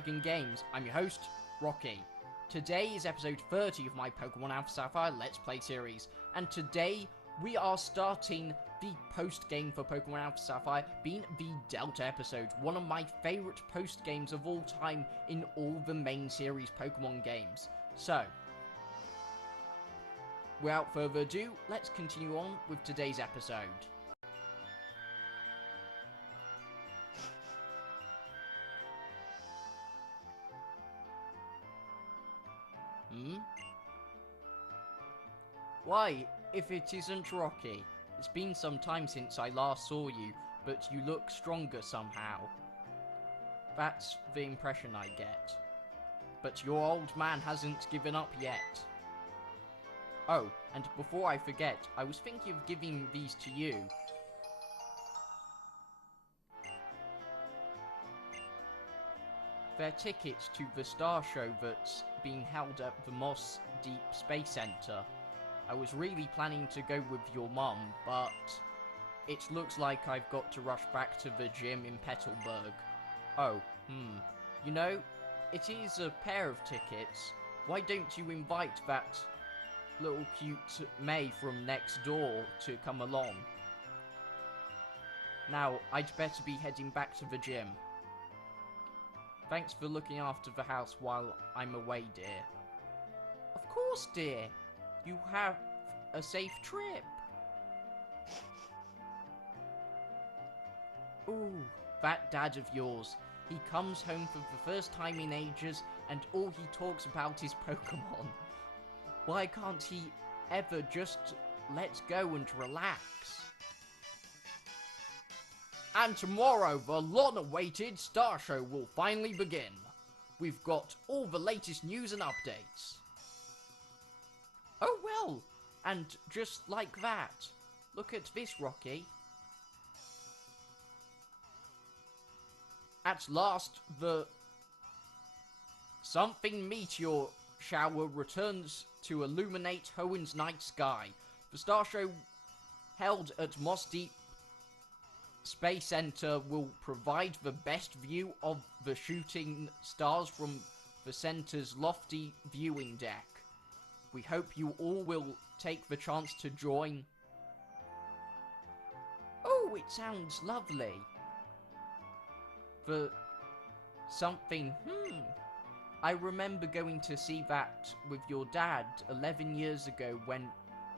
Dragon Games. I'm your host, Rocky. Today is episode 30 of my Pokemon Alpha Sapphire Let's Play series, and today we are starting the post-game for Pokemon Alpha Sapphire, being the Delta episode, one of my favourite post-games of all time in all the main series Pokemon games. So, without further ado, let's continue on with today's episode. Why, if it isn't Rocky? It's been some time since I last saw you, but you look stronger somehow. That's the impression I get. But your old man hasn't given up yet. Oh, and before I forget, I was thinking of giving these to you. They're tickets to the Star Show that's being held at the Moss Deep Space Center. I was really planning to go with your mum, but it looks like I've got to rush back to the gym in Petalburg. Oh, You know, it is a pair of tickets. Why don't you invite that little cute May from next door to come along? Now, I'd better be heading back to the gym. Thanks for looking after the house while I'm away, dear. Of course, dear. You have a safe trip. Ooh, that dad of yours. He comes home for the first time in ages, and all he talks about is Pokemon. Why can't he ever just let go and relax? And tomorrow, the long-awaited Star Show will finally begin. We've got all the latest news and updates. Oh well, and just like that. Look at this, Rocky. At last, the something meteor shower returns to illuminate Hoenn's night sky. The Star Show held at Moss Deep Space Center will provide the best view of the shooting stars from the center's lofty viewing deck. We hope you all will take the chance to join. Oh, it sounds lovely. The something, I remember going to see that with your dad 11 years ago when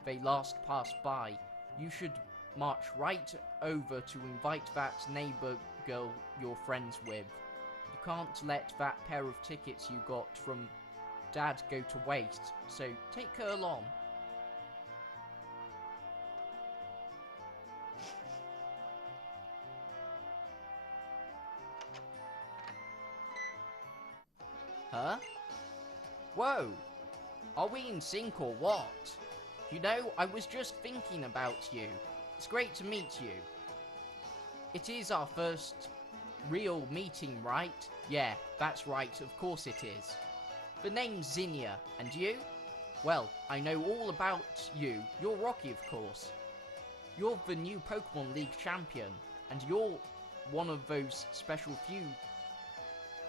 they last passed by. You should march right over to invite that neighbor girl you're friends with. You can't let that pair of tickets you got from Dad go to waste, so take her along. Huh? Whoa! Are we in sync or what? You know, I was just thinking about you. It's great to meet you. It is our first real meeting, right? Yeah, that's right, of course it is. The name's Zinnia, and you? Well, I know all about you. You're Rocky, of course. You're the new Pokemon League champion, and you're one of those special few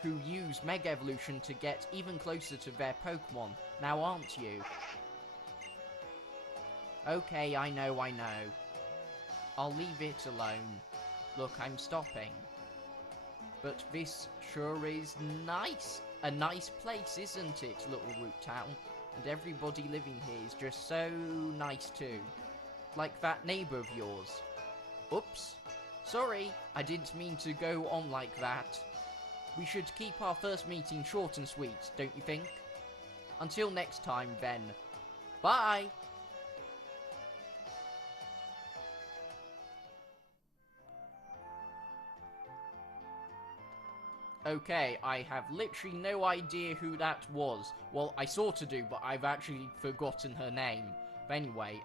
who use Mega Evolution to get even closer to their Pokemon, now aren't you? Okay, I know. I'll leave it alone. Look, I'm stopping. But this sure is nice. A nice place, isn't it, Little Root Town? And everybody living here is just so nice too. Like that neighbour of yours. Oops. Sorry, I didn't mean to go on like that. We should keep our first meeting short and sweet, don't you think? Until next time, then. Bye! Okay, I have literally no idea who that was. Well, I sort of do, but I've actually forgotten her name. But anyway,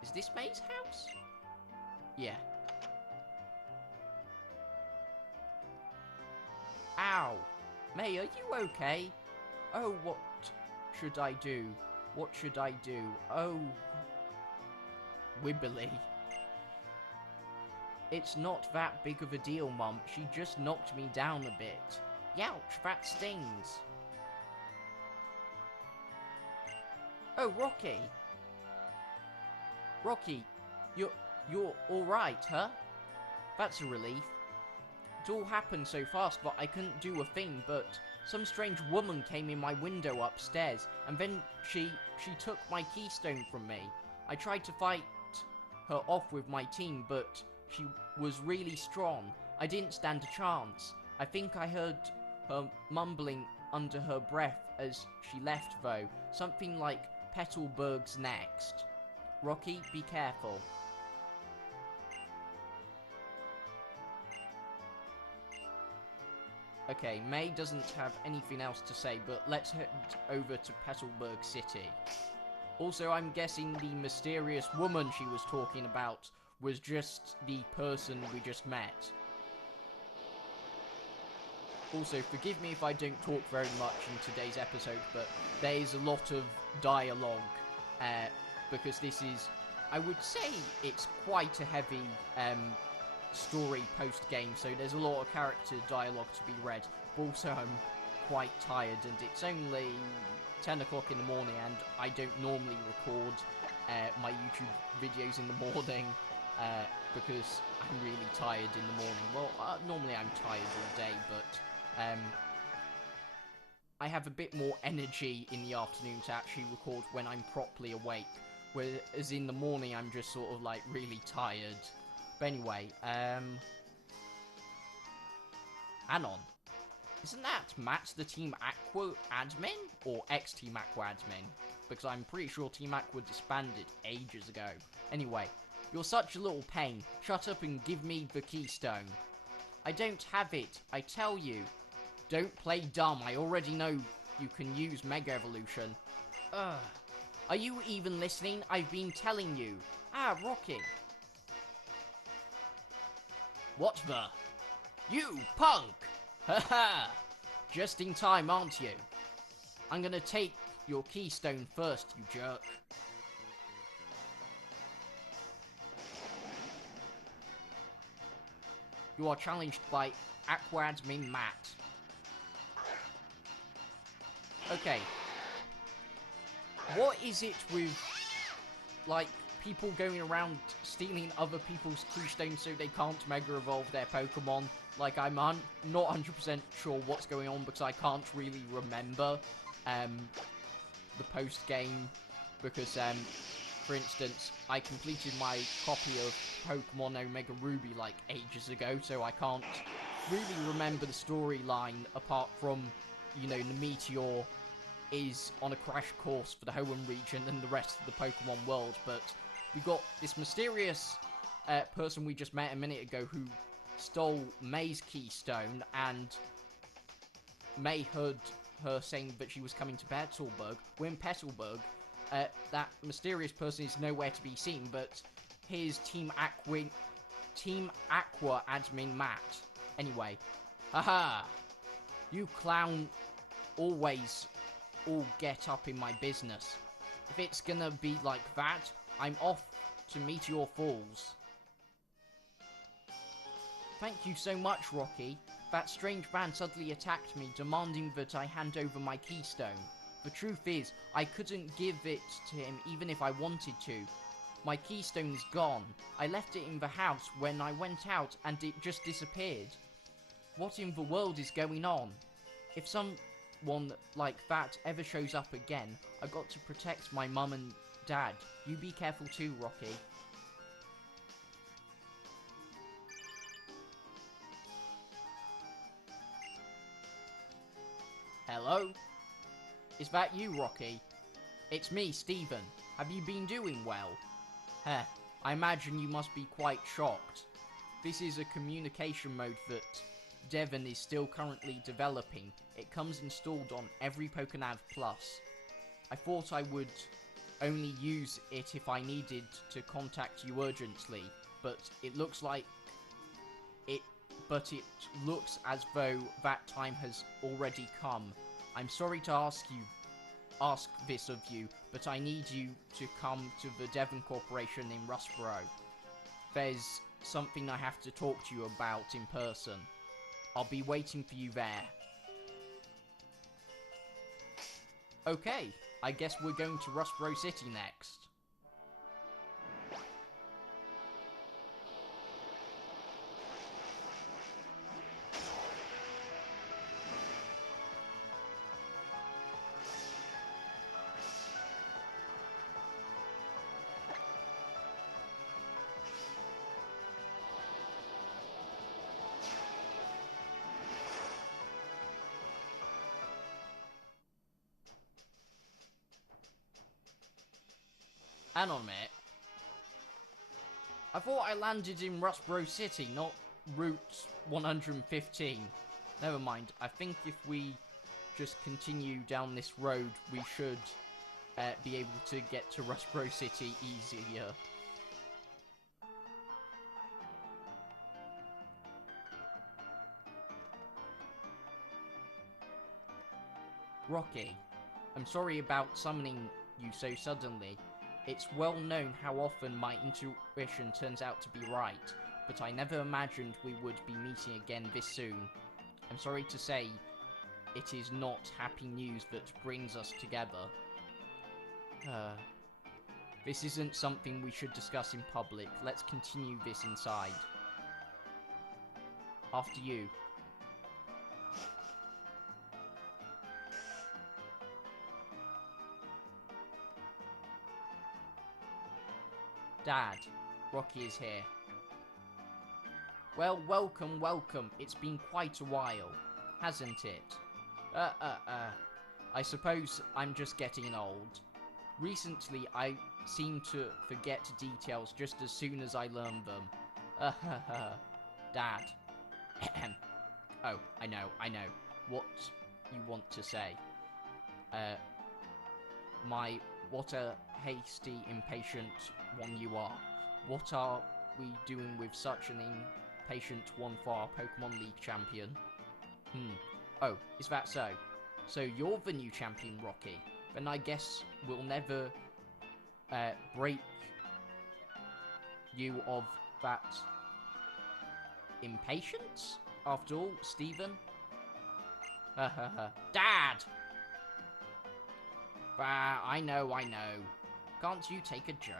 is this May's house? Yeah. Ow! May, are you okay? Oh, what should I do? What should I do? Oh. Wibbly. It's not that big of a deal, Mum. She just knocked me down a bit. Youch, that stings. Oh, Rocky. Rocky, you're alright, huh? That's a relief. It all happened so fast that I couldn't do a thing, but some strange woman came in my window upstairs, and then she took my keystone from me. I tried to fight her off with my team, but she was really strong. I didn't stand a chance. I think I heard her mumbling under her breath as she left, though. Something like Petalburg's next. Rocky, be careful. Okay, May doesn't have anything else to say, but let's head over to Petalburg City. Also, I'm guessing the mysterious woman she was talking about was just the person we just met. Also, forgive me if I don't talk very much in today's episode, but there is a lot of dialogue, because this is, I would say it's quite a heavy story post-game, so there's a lot of character dialogue to be read, but also I'm quite tired, and it's only 10 o'clock in the morning, and I don't normally record my YouTube videos in the morning, because I'm really tired in the morning. Well, normally I'm tired all day, but I have a bit more energy in the afternoon to actually record when I'm properly awake, whereas in the morning I'm just sort of like really tired. But anyway, Anon. Isn't that Matt the Team Aqua admin? Or ex-Team Aqua admin? Because I'm pretty sure Team Aqua disbanded ages ago. Anyway, you're such a little pain. Shut up and give me the keystone. I don't have it, I tell you. Don't play dumb, I already know you can use Mega Evolution. Ugh. Are you even listening? I've been telling you. Ah, Rocky. What the? You punk! Haha! Just in time, aren't you? I'm gonna take your keystone first, you jerk. You are challenged by Aqua Admin Matt. Okay. What is it with, like, people going around stealing other people's keystones so they can't Mega Evolve their Pokemon? Like, I'm not 100% sure what's going on because I can't really remember the post-game because, for instance, I completed my copy of Pokemon Omega Ruby, like, ages ago, so I can't really remember the storyline apart from, you know, the Meteor is on a crash course for the Hoenn region and the rest of the Pokemon world, but we got this mysterious person we just met a minute ago who stole May's keystone, and May heard her saying that she was coming to Petalburg. We're in Petalburg. That mysterious person is nowhere to be seen, but here's Team Aqua admin Matt. Anyway, haha, you clown always all get up in my business. If it's gonna be like that, I'm off to Meteor Falls. Thank you so much, Rocky. That strange man suddenly attacked me, demanding that I hand over my keystone. The truth is, I couldn't give it to him even if I wanted to. My keystone's gone. I left it in the house when I went out and it just disappeared. What in the world is going on? If someone like that ever shows up again, I've got to protect my mum and dad. You be careful too, Rocky. Hello? Is that you, Rocky? It's me, Steven. Have you been doing well? Heh, I imagine you must be quite shocked. This is a communication mode that Devon is still currently developing. It comes installed on every Pokénav Plus. I thought I would only use it if I needed to contact you urgently, but it looks as though that time has already come. I'm sorry to ask this of you, but I need you to come to the Devon Corporation in Rustboro. There's something I have to talk to you about in person. I'll be waiting for you there. Okay, I guess we're going to Rustbro City next. Hang on a minute. I thought I landed in Rustbro City, not Route 115. Never mind. I think if we just continue down this road, we should be able to get to Rustbro City easier. Rocky, I'm sorry about summoning you so suddenly. It's well known how often my intuition turns out to be right, but I never imagined we would be meeting again this soon. I'm sorry to say, it is not happy news that brings us together. This isn't something we should discuss in public. Let's continue this inside. After you. Dad, Rocky is here. Well, welcome, welcome. It's been quite a while, hasn't it? I suppose I'm just getting old. Recently, I seem to forget details just as soon as I learn them. Dad. Oh, I know. What you want to say. What a hasty, impatient one you are. What are we doing with such an impatient one for our Pokemon League champion? Oh, is that so? So you're the new champion, Rocky. Then I guess we'll never break you of that impatience? After all, Stephen? Dad! I know. Can't you take a joke?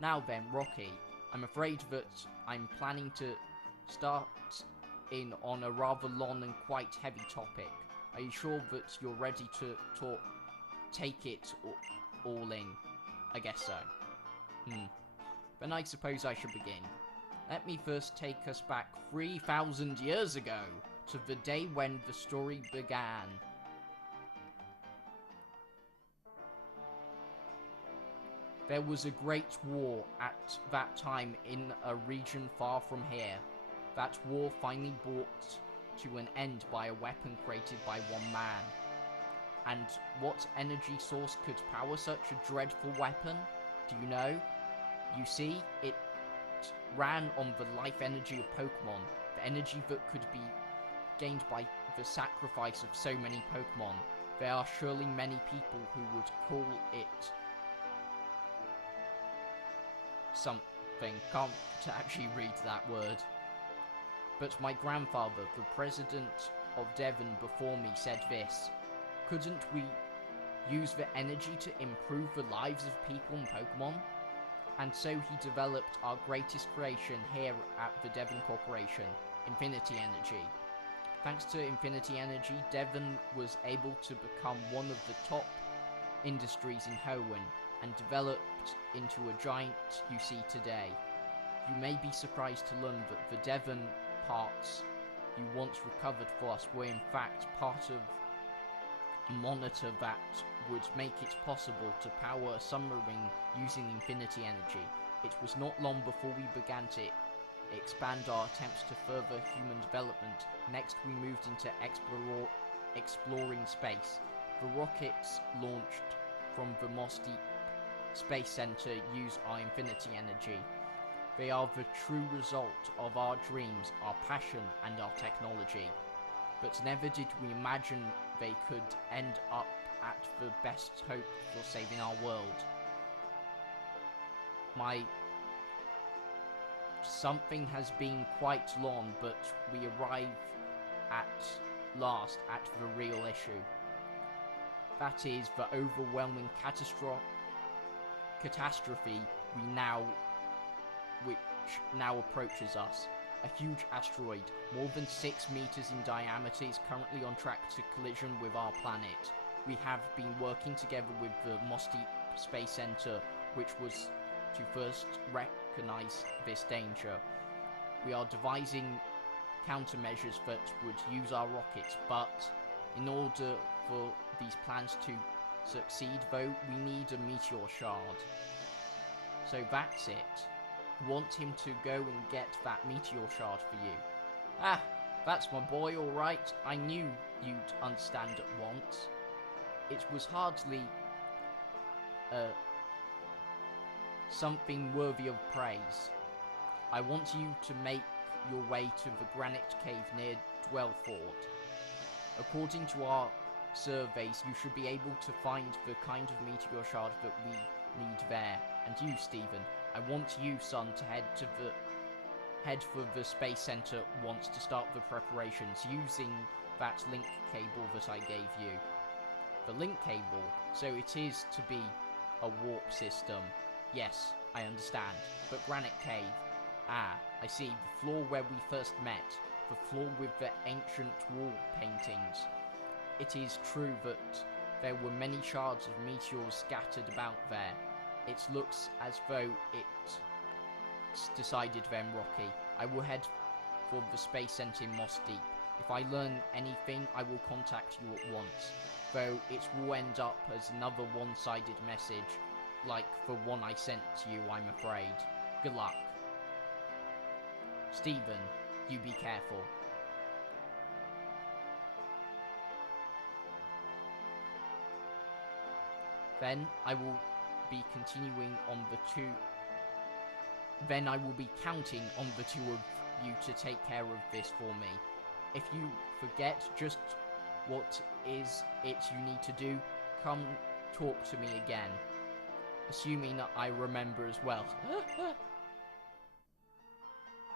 Now then, Rocky, I'm afraid that I'm planning to start in on a rather long and quite heavy topic. Are you sure that you're ready to take it all in? I guess so. Then I suppose I should begin. Let me first take us back 3,000 years ago, to the day when the story began. There was a great war at that time in a region far from here. That war finally brought to an end by a weapon created by one man. And what energy source could power such a dreadful weapon? Do you know? You see, it ran on the life energy of Pokemon, the energy that could be gained by the sacrifice of so many Pokemon. There are surely many people who would call it something. Can't actually read that word. But my grandfather, the president of Devon before me, said this: couldn't we use the energy to improve the lives of people and Pokemon? And so he developed our greatest creation here at the Devon Corporation, Infinity Energy. Thanks to Infinity Energy, Devon was able to become one of the top industries in Hoenn and developed into a giant you see today. You may be surprised to learn that the Devon parts you once recovered for us were in fact part of a monitor that would make it possible to power a submarine using Infinity Energy. It was not long before we began to expand our attempts to further human development. Next, we moved into exploring space. The rockets launched from the Moss Deep Space Center use our Infinity Energy. They are the true result of our dreams, our passion, and our technology. But never did we imagine they could end up at the best hope for saving our world. Something has been quite long, but we arrive at last at the real issue. that is the overwhelming catastrophe which now approaches us. A huge asteroid, more than 6 meters in diameter, is currently on track to collision with our planet. We have been working together with the Mosty Space Center, which was to first recognize this danger. We are devising countermeasures that would use our rockets, but in order for these plans to succeed, though, we need a meteor shard. So that's it. Want him to go and get that meteor shard for you. Ah, that's my boy, alright. I knew you'd understand at once. It was hardly something worthy of praise. I want you to make your way to the granite cave near Dwellford. According to our surveys, you should be able to find the kind of meteor shard that we need there. And you, Stephen, I want you, son, to head for the Space Center once to start the preparations using that link cable that I gave you. The link cable, so it is to be a warp system. Yes, I understand. But Granite Cave. Ah, I see. The floor where we first met. The floor with the ancient wall paintings. It is true that there were many shards of meteors scattered about there. It looks as though it's decided them, Rocky. I will head for the Space Center in Moss Deep. If I learn anything, I will contact you at once. Though it will end up as another one-sided message, like the one I sent to you, I'm afraid. Good luck. Stephen, you be careful. Then I will be counting on the two of you to take care of this for me. If you forget just what is it you need to do, come talk to me again. Assuming that I remember as well.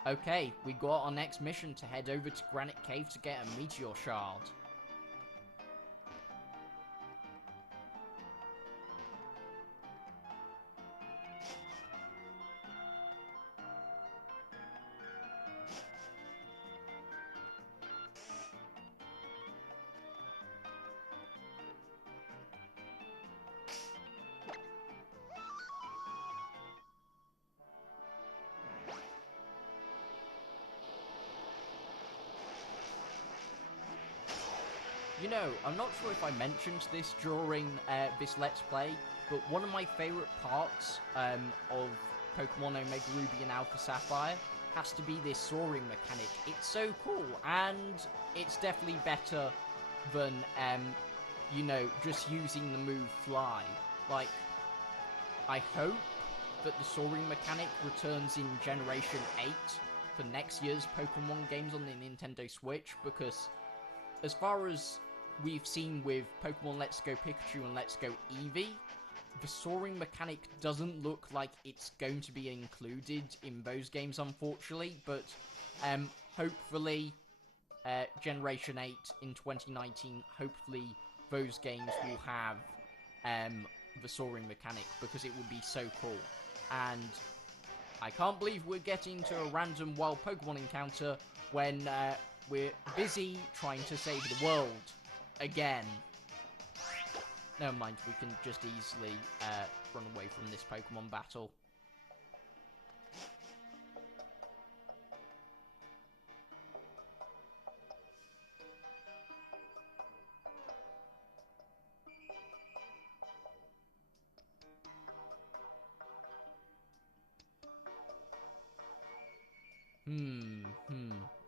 Okay, we got our next mission to head over to Granite Cave to get a meteor shard. You know, I'm not sure if I mentioned this during this Let's Play, but one of my favourite parts of Pokemon Omega Ruby and Alpha Sapphire has to be this soaring mechanic. It's so cool, and it's definitely better than, you know, just using the move Fly. Like, I hope that the soaring mechanic returns in Generation 8 for next year's Pokemon games on the Nintendo Switch, because as far as we've seen with Pokemon Let's Go Pikachu and Let's Go Eevee, the soaring mechanic doesn't look like it's going to be included in those games, unfortunately, but hopefully Generation 8 in 2019, hopefully those games will have the soaring mechanic, because it would be so cool. And I can't believe we're getting to a random wild Pokemon encounter when we're busy trying to save the world again. Never mind, we can just easily run away from this Pokemon battle.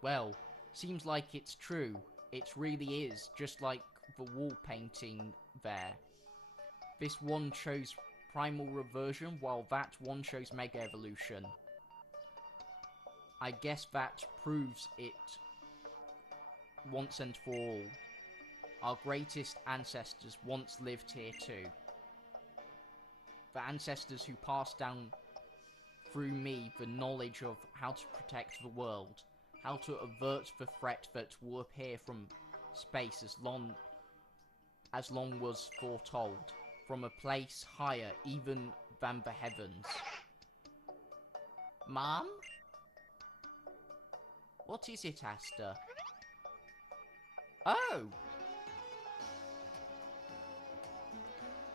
Well, seems like it's true. It really is, just like the wall painting there. This one shows Primal Reversion, while that one shows Mega Evolution. I guess that proves it once and for all. Our greatest ancestors once lived here too. The ancestors who passed down through me the knowledge of how to protect the world, how to avert the threat that will appear from space as long as long was foretold, from a place higher even than the heavens. Mom? What is it, Asta? Oh!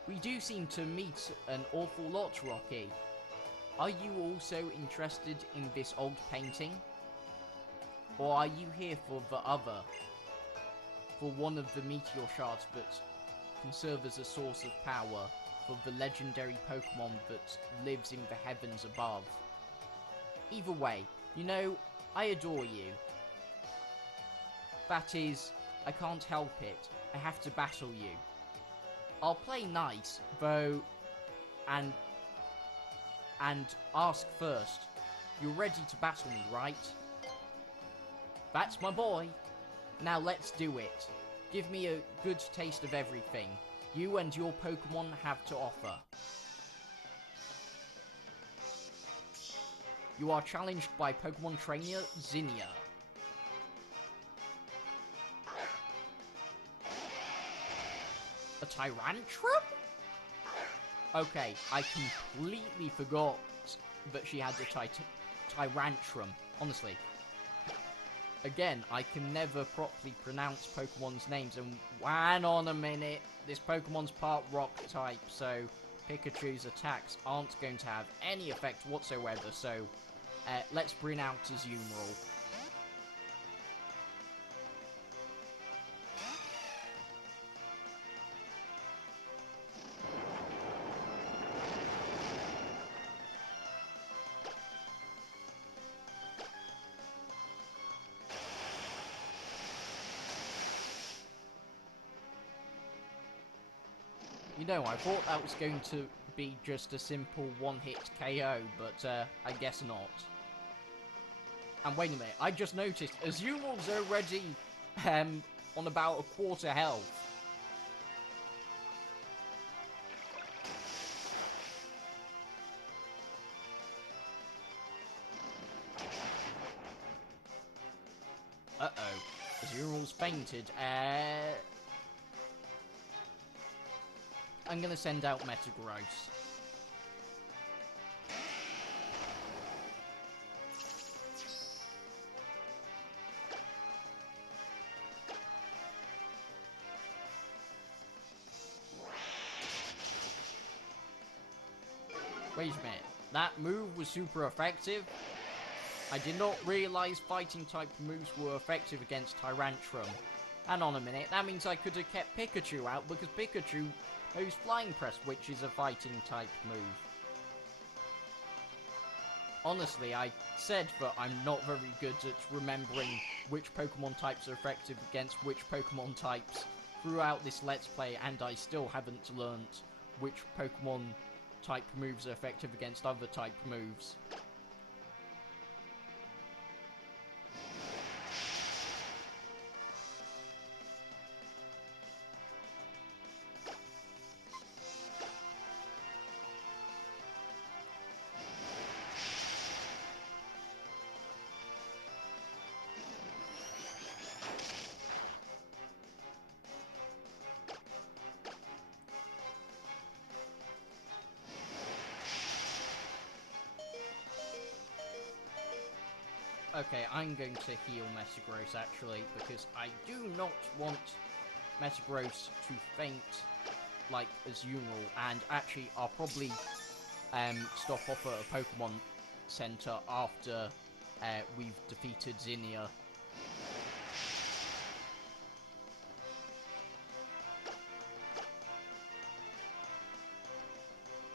We do seem to meet an awful lot, Rocky. Are you also interested in this old painting? Or are you here for the other? For one of the meteor shards that can serve as a source of power for the legendary Pokemon that lives in the heavens above. Either way, you know, I adore you. That is, I can't help it. I have to battle you. I'll play nice, though, and ask first. You're ready to battle me, right? That's my boy. Now let's do it. Give me a good taste of everything you and your Pokemon have to offer. You are challenged by Pokemon trainer Zinnia. A Tyrantrum? Okay, I completely forgot that she had a Tyrantrum. Honestly. Again, I can never properly pronounce Pokemon's names, and hang on a minute, this Pokemon's part rock type, so Pikachu's attacks aren't going to have any effect whatsoever, so let's bring out Azumarill. You know, I thought that was going to be just a simple one-hit KO, but I guess not. And wait a minute, I just noticed Azumarill's already on about a quarter health. Uh-oh, Azumarill's fainted. I'm gonna send out Metagross. Wait a minute, that move was super effective? I did not realise fighting type moves were effective against Tyrantrum. Hang on a minute, that means I could have kept Pikachu out because Pikachu knows Flying Press, which is a fighting type move. Honestly, I said that I'm not very good at remembering which Pokemon types are effective against which Pokemon types throughout this Let's Play, and I still haven't learnt which Pokemon type moves are effective against other type moves. Okay, I'm going to heal Metagross actually, because I do not want Metagross to faint like Azumarill, and actually I'll probably stop off at a Pokemon Center after we've defeated Zinnia.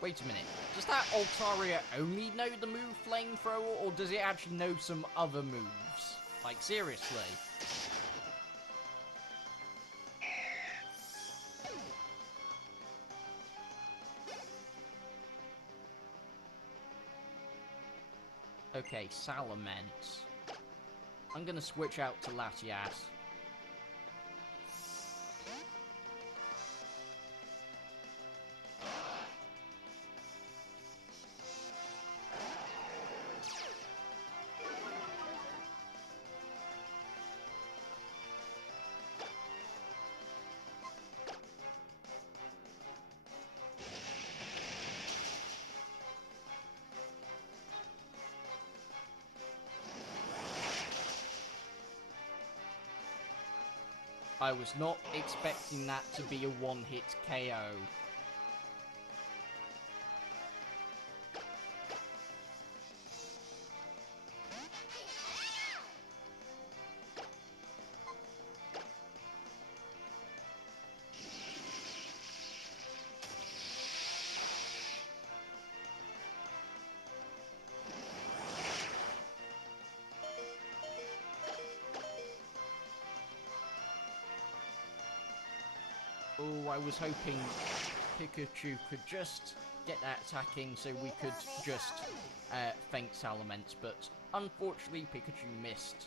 Wait a minute, does that Altaria only know the move Flamethrower, or does it actually know some other moves? Like, seriously? Okay, Salamence. I'm gonna switch out to Latias. I was not expecting that to be a one-hit KO. Oh, I was hoping Pikachu could just get that attacking so we could just feint Salamence, but unfortunately Pikachu missed.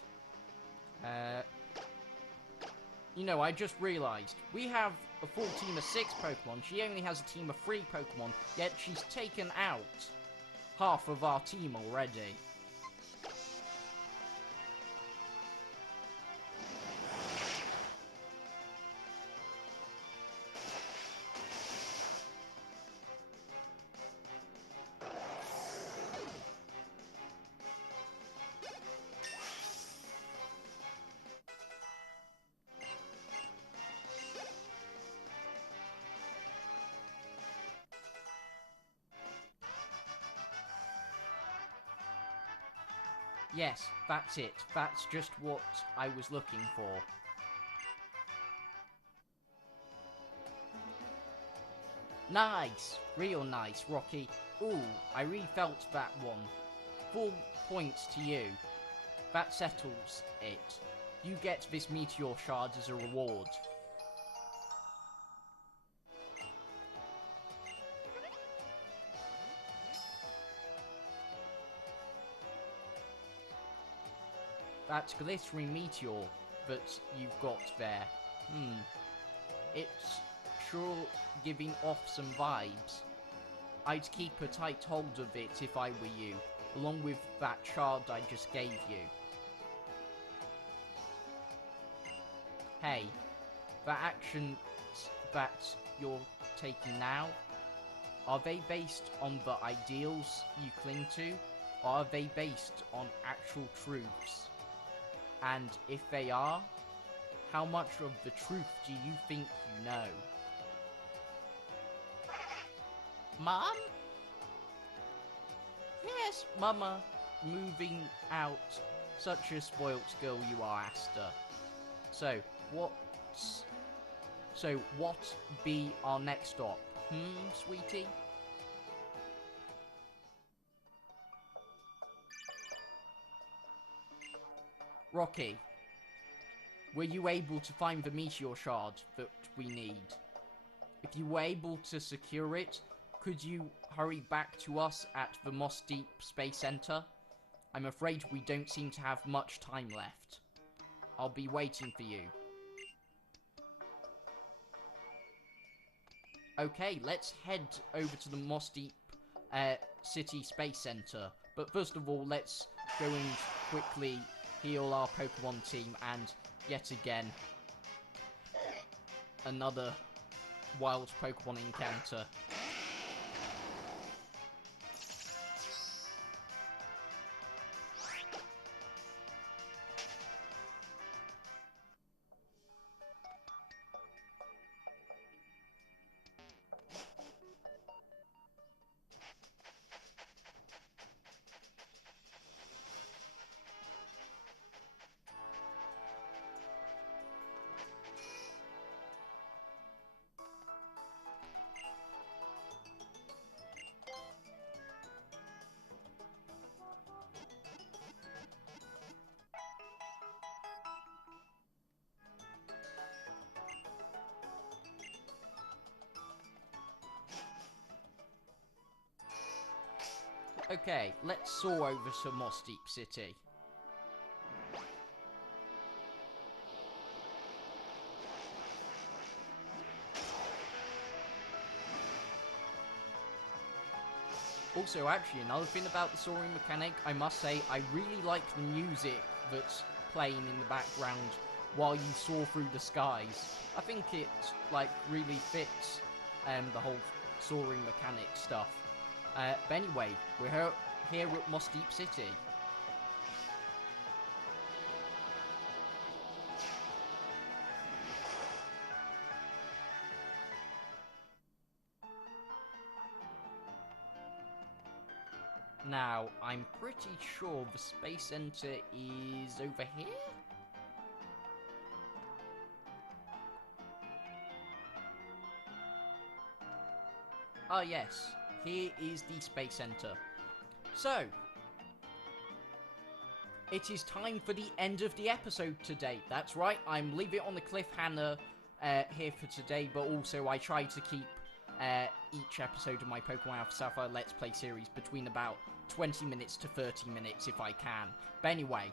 You know, I just realised, we have a full team of 6 Pokemon, she only has a team of 3 Pokemon, yet she's taken out half of our team already. Yes, that's it. That's just what I was looking for. Nice! Real nice, Rocky. Ooh, I really felt that one. 4 points to you. That settles it. You get this Meteor Shard as a reward. That glittering meteor that you've got there. It's sure giving off some vibes. I'd keep a tight hold of it if I were you, along with that shard I just gave you. Hey, the actions that you're taking now, are they based on the ideals you cling to, or are they based on actual truths? And if they are, how much of the truth do you think you know? Mom? Yes, Mama. Moving out. Such a spoilt girl you are, Asta. So, what be our next stop? Sweetie? Rocky, were you able to find the meteor shard that we need? If you were able to secure it, could you hurry back to us at the Moss Deep Space Center? I'm afraid we don't seem to have much time left. I'll be waiting for you. Okay, let's head over to the Moss Deep City Space Center. But first of all, let's go and quickly heal our Pokemon team, and yet again, another wild Pokemon encounter. Okay, let's soar over to Moss Deep City. Also, actually, another thing about the soaring mechanic, I must say, I really like the music that's playing in the background while you soar through the skies. I think it, like, really fits the whole soaring mechanic stuff. But anyway, we're here at Moss Deep City. Now, I'm pretty sure the Space Center is over here? Ah, yes. Here is the Space Center. So, it is time for the end of the episode today. That's right, I'm leaving it on the cliffhanger here for today, but also I try to keep each episode of my Pokemon Alpha Sapphire Let's Play series between about 20 minutes to 30 minutes if I can. But anyway,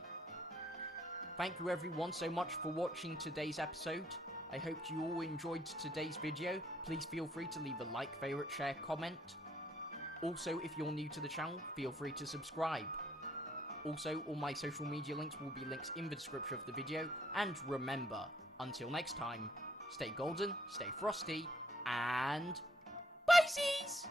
thank you everyone so much for watching today's episode. I hope you all enjoyed today's video. Please feel free to leave a like, favorite, share, comment. Also, if you're new to the channel, feel free to subscribe. Also, all my social media links will be linked in the description of the video. And remember, until next time, stay golden, stay frosty, and bye-sies!